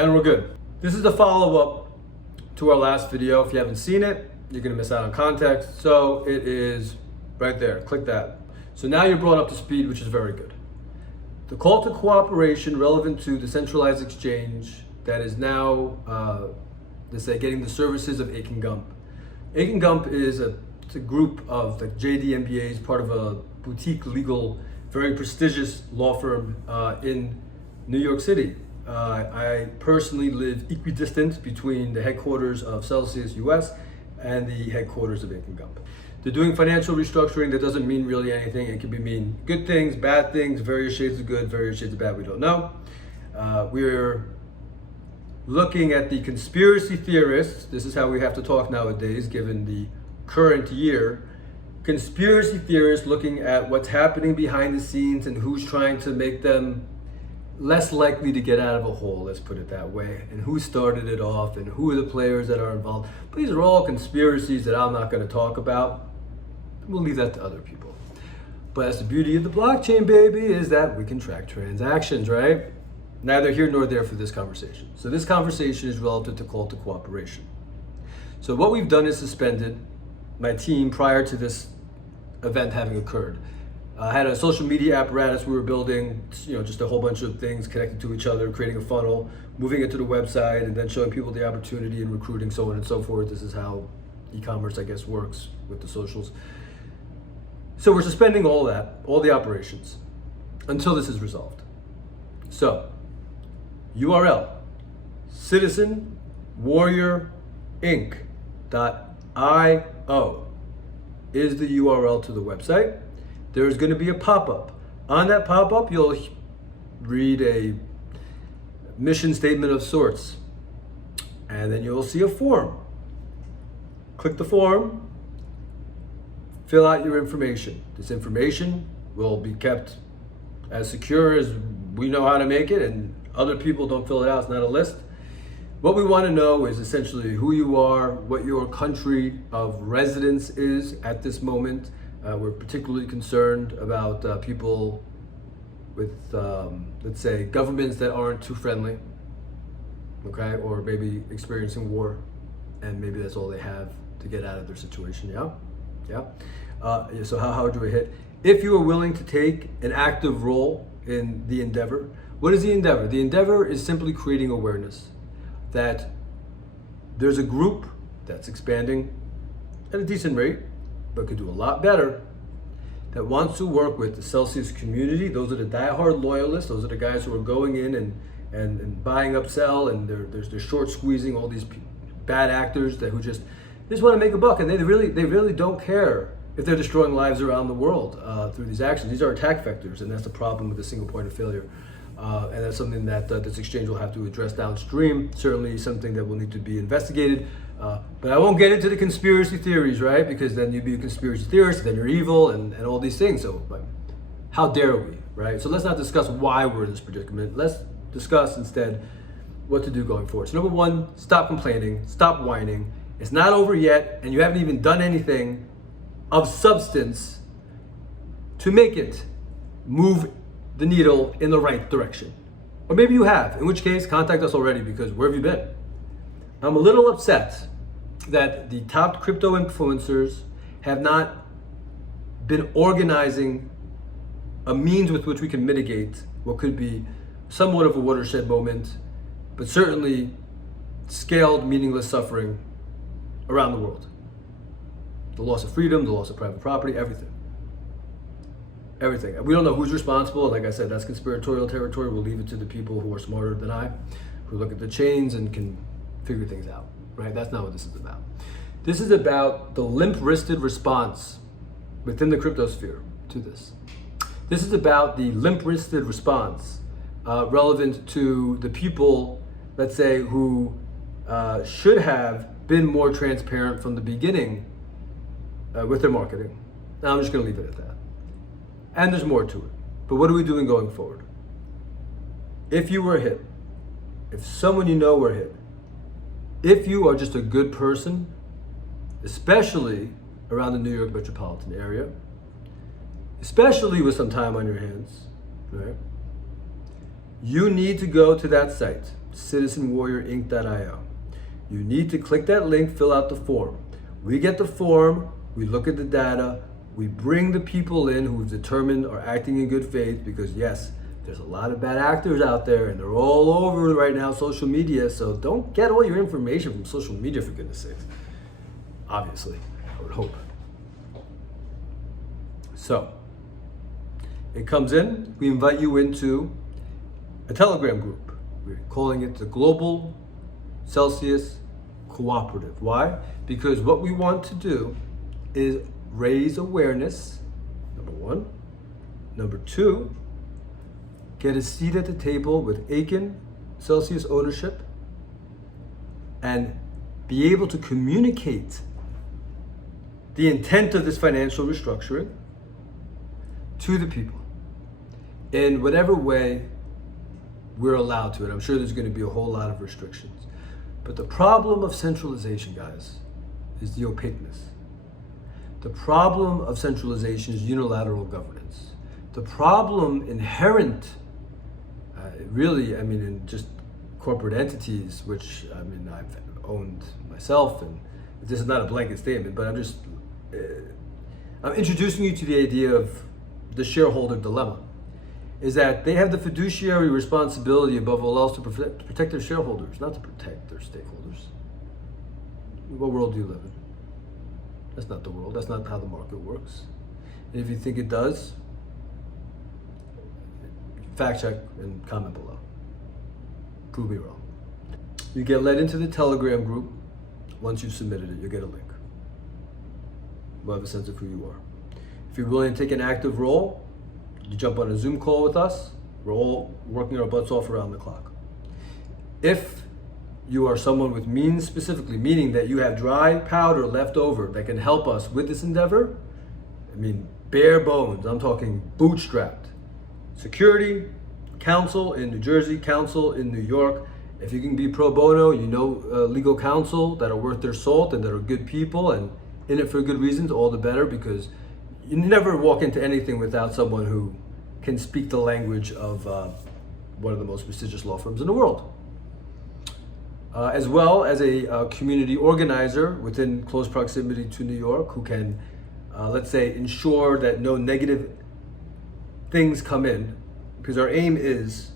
And we're good. This is the follow-up to our last video. If you haven't seen it, you're gonna miss out on context. So it is right there, click that. So now you're brought up to speed, which is very good. The call to cooperation relevant to the centralized exchange that is now, let's say, getting the services of Akin Gump. Akin Gump is it's a group of like JD MBAs, part of a boutique legal, very prestigious law firm in New York City. I personally live equidistant between the headquarters of Celsius US and the headquarters of Akin Gump. They're doing financial restructuring. That doesn't mean really anything. It could mean good things, bad things, various shades of good, various shades of bad, we don't know. We're looking at the conspiracy theorists. This is how we have to talk nowadays, given the current year. Conspiracy theorists looking at what's happening behind the scenes and who's trying to make them less likely to get out of a hole, let's put it that way, and who started it off and who are the players that are involved. But these are all conspiracies that I'm not going to talk about. We'll leave that to other people. But that's the beauty of the blockchain, baby, is that we can track transactions, right? Neither here nor there for this conversation. So this conversation is relative to call to cooperation. So what we've done is suspended my team prior to this event having occurred. I had a social media apparatus we were building, just a whole bunch of things connected to each other, creating a funnel, moving it to the website, and then showing people the opportunity and recruiting, so on and so forth. This is how e-commerce, I guess, works with the socials. So we're suspending all that, all the operations, until this is resolved. So, URL, citizenwarriorinc.io is the URL to the website. There's going to be a pop-up. On that pop-up, you'll read a mission statement of sorts, and then you'll see a form. Click the form, fill out your information. This information will be kept as secure as we know how to make it, and other people don't fill it out. It's not a list. What we want to know is essentially who you are, what your country of residence is at this moment. We're particularly concerned about people with, let's say, governments that aren't too friendly, okay, or maybe experiencing war, and maybe that's all they have to get out of their situation. Yeah. So how do we hit? If you are willing to take an active role in the endeavor, what is the endeavor? The endeavor is simply creating awareness that there's a group that's expanding at a decent rate, but could do a lot better, that wants to work with the Celsius community. Those are the diehard loyalists. Those are the guys who are going in and buying up sell, and they're short squeezing all these bad actors who just want to make a buck, and they really don't care if they're destroying lives around the world through these actions. These are attack vectors, and that's the problem with the single point of failure. And that's something that this exchange will have to address downstream, certainly something that will need to be investigated. But I won't get into the conspiracy theories, right? Because then you'd be a conspiracy theorist, then you're evil, and all these things. So but how dare we, right? So let's not discuss why we're in this predicament. Let's discuss instead what to do going forward. So number one, stop complaining, stop whining. It's not over yet, and you haven't even done anything of substance to make it move the needle in the right direction. Or maybe you have, in which case contact us already, because where have you been? I'm a little upset that the top crypto influencers have not been organizing a means with which we can mitigate what could be somewhat of a watershed moment, but certainly scaled meaningless suffering around the world. The loss of freedom, the loss of private property, everything. Everything. We don't know who's responsible. Like I said, that's conspiratorial territory. We'll leave it to the people who are smarter than I, who look at the chains and can figure things out, right? That's not what this is about. This is about the limp-wristed response within the cryptosphere to this. This is about the limp-wristed response relevant to the people, let's say, who should have been more transparent from the beginning with their marketing. Now I'm just going to leave it at that. And there's more to it. But what are we doing going forward? If you were hit, if someone you know were hit, if you are just a good person, especially around the New York metropolitan area, especially with some time on your hands, right? You need to go to that site. citizenwarriorinc.io. You need to click that link, fill out the form. We get the form, we look at the data, we bring the people in who've determined are acting in good faith, because yes, there's a lot of bad actors out there and they're all over right now, social media, so don't get all your information from social media, for goodness sakes. Obviously, I would hope. So, it comes in, we invite you into a Telegram group. We're calling it the Global Celsius Cooperative. Why? Because what we want to do is raise awareness, number one. Number two, get a seat at the table with Akin Celsius ownership and be able to communicate the intent of this financial restructuring to the people in whatever way we're allowed to. And I'm sure there's going to be a whole lot of restrictions. But the problem of centralization, guys, is the opaqueness. The problem of centralization is unilateral governance. The problem inherent, in just corporate entities, which I've owned myself, and this is not a blanket statement, but I'm introducing you to the idea of the shareholder dilemma, is that they have the fiduciary responsibility above all else to protect their shareholders, not to protect their stakeholders. What world do you live in? That's not the world. That's not how the market works. And if you think it does, fact check and comment below. Prove me wrong. You get led into the Telegram group. Once you've submitted it, you'll get a link. We'll have a sense of who you are. If you're willing to take an active role, you jump on a Zoom call with us. We're all working our butts off around the clock. If you are someone with means specifically, meaning that you have dry powder left over that can help us with this endeavor, bare bones, I'm talking bootstrapped. Security, counsel in New Jersey, counsel in New York. If you can be pro bono, legal counsel that are worth their salt and that are good people and in it for good reasons, all the better, because you never walk into anything without someone who can speak the language of one of the most prestigious law firms in the world. As well as a community organizer within close proximity to New York who can, let's say, ensure that no negative things come in, because our aim is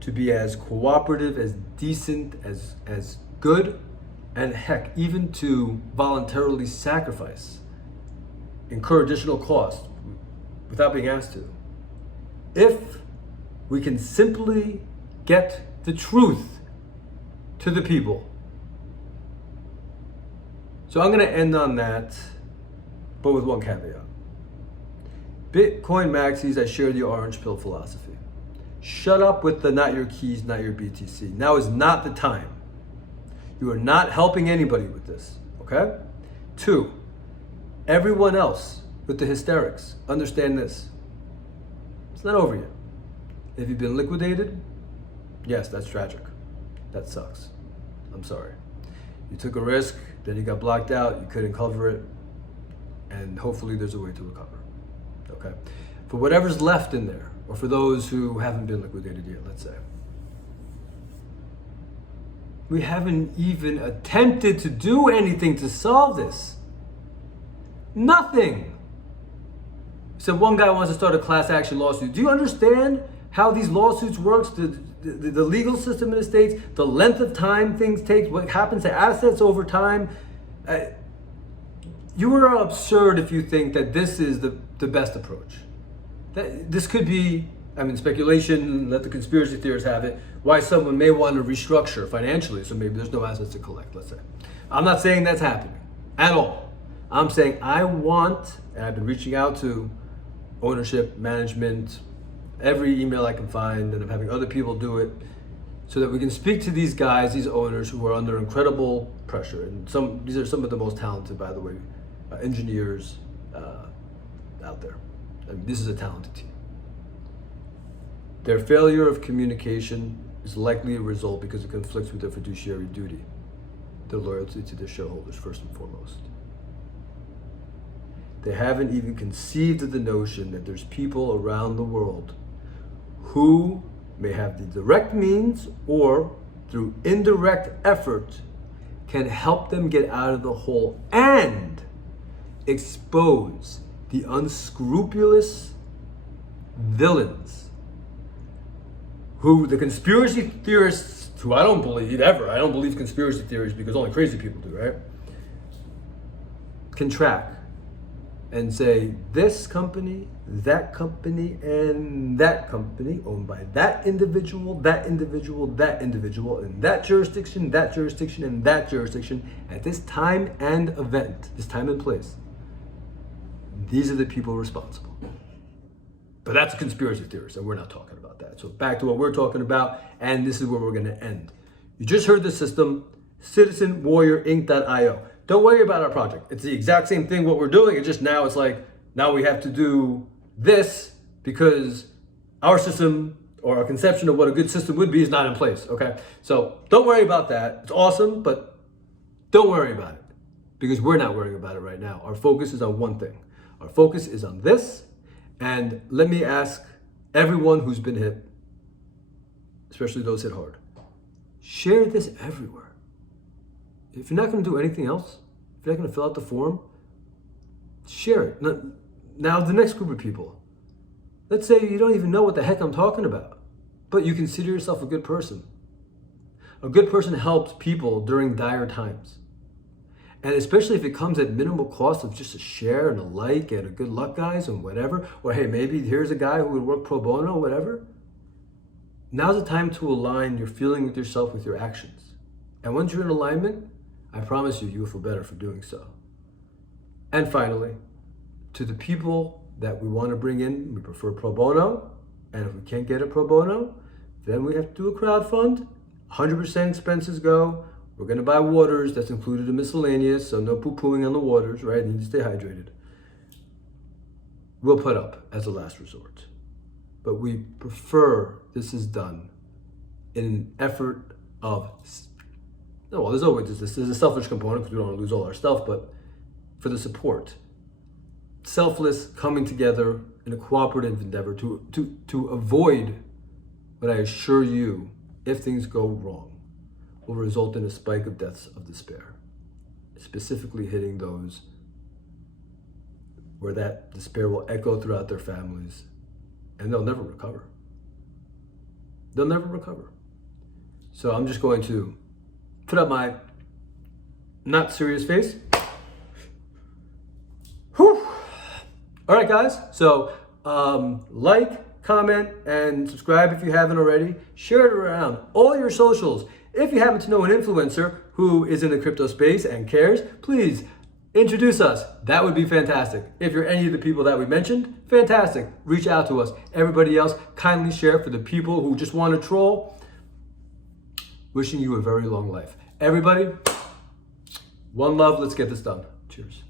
to be as cooperative, as decent, as good, and heck, even to voluntarily sacrifice, incur additional costs without being asked to, if we can simply get the truth to the people. So I'm going to end on that, but with one caveat. Bitcoin Maxis, I share the orange pill philosophy. Shut up with the not your keys, not your BTC. Now is not the time. You are not helping anybody with this, okay? 2, everyone else with the hysterics, understand this. It's not over yet. If you've been liquidated, yes, that's tragic. That sucks. I'm sorry. You took a risk, then you got blocked out, you couldn't cover it, and hopefully there's a way to recover, okay? For whatever's left in there, or for those who haven't been liquidated yet, let's say, we haven't even attempted to do anything to solve this. Nothing. So one guy wants to start a class action lawsuit. Do you understand how these lawsuits works? The legal system in the States, the length of time things take, what happens to assets over time. You are absurd if you think that this is the best approach. This could be, speculation, let the conspiracy theorists have it, why someone may want to restructure financially, so maybe there's no assets to collect, let's say. I'm not saying that's happening at all. I'm saying I want, and I've been reaching out to ownership, management, every email I can find, and I'm having other people do it, so that we can speak to these guys, these owners who are under incredible pressure. And these are some of the most talented, by the way, engineers out there. This is a talented team. Their failure of communication is likely a result because it conflicts with their fiduciary duty, their loyalty to their shareholders first and foremost. They haven't even conceived of the notion that there's people around the world who may have the direct means or through indirect effort can help them get out of the hole and expose the unscrupulous villains who the conspiracy theorists, who I don't believe ever, I don't believe conspiracy theories because only crazy people do, right? Can track and say this company, that company, and that company owned by that individual, that individual, that individual, in that jurisdiction, and that jurisdiction, at this time and event, this time and place. These are the people responsible. But that's a conspiracy theorist, and we're not talking about that. So back to what we're talking about, and this is where we're gonna end. You just heard the system, citizenwarriorinc.io. Don't worry about our project. It's the exact same thing what we're doing. It's just now it's like, now we have to do this because our system or our conception of what a good system would be is not in place, okay? So don't worry about that. It's awesome, but don't worry about it because we're not worrying about it right now. Our focus is on one thing. Our focus is on this. And let me ask everyone who's been hit, especially those hit hard, share this everywhere. If you're not going to do anything else, if you're not going to fill out the form, share it. Now, the next group of people, let's say you don't even know what the heck I'm talking about, but you consider yourself a good person. A good person helps people during dire times. And especially if it comes at minimal cost of just a share and a like and a good luck, guys, and whatever, or hey, maybe here's a guy who would work pro bono, whatever. Now's the time to align your feeling with yourself with your actions. And once you're in alignment, I promise you, you will feel better for doing so. And finally, to the people that we want to bring in, we prefer pro bono. And if we can't get a pro bono, then we have to do a crowdfund. 100% expenses go. We're going to buy waters. That's included in miscellaneous, so no poo-pooing on the waters, right? You need to stay hydrated. We'll put up as a last resort. But we prefer this is done in an effort of, no, well, there's always this. There's a selfish component because we don't want to lose all our stuff, but for the support. Selfless coming together in a cooperative endeavor to avoid what I assure you, if things go wrong, will result in a spike of deaths of despair, specifically hitting those where that despair will echo throughout their families and they'll never recover. They'll never recover. So I'm just going to put up my not serious face. Whew. All right, guys. So like, comment, and subscribe if you haven't already. Share it around all your socials. If you happen to know an influencer who is in the crypto space and cares, please introduce us. That would be fantastic. If you're any of the people that we mentioned, fantastic. Reach out to us. Everybody else, kindly share for the people who just want to troll. Wishing you a very long life. Everybody, one love. Let's get this done. Cheers.